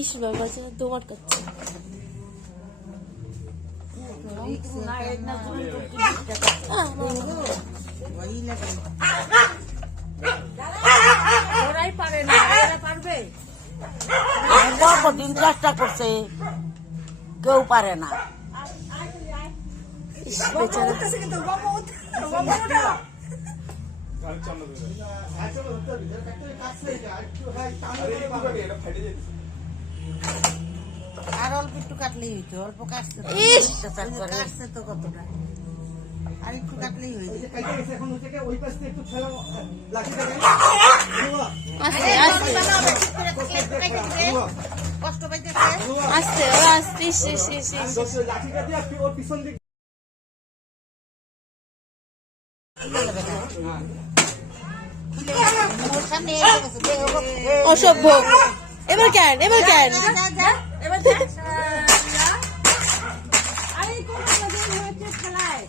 ইস বাবা তোমার কাছে ওরাই পারে না, এরা পারবে? কতদিন চেষ্টা করছে, কেউ পারে না। আর অল্প একটু কাটলেই হইতো, অল্প কাটছে তো কতটা, আর একটু কাটলেই হইতো। কষ্ট পাইতেছে আস্তে আস্তে অসভ্য। এবার কেন আরে কোন খেলায়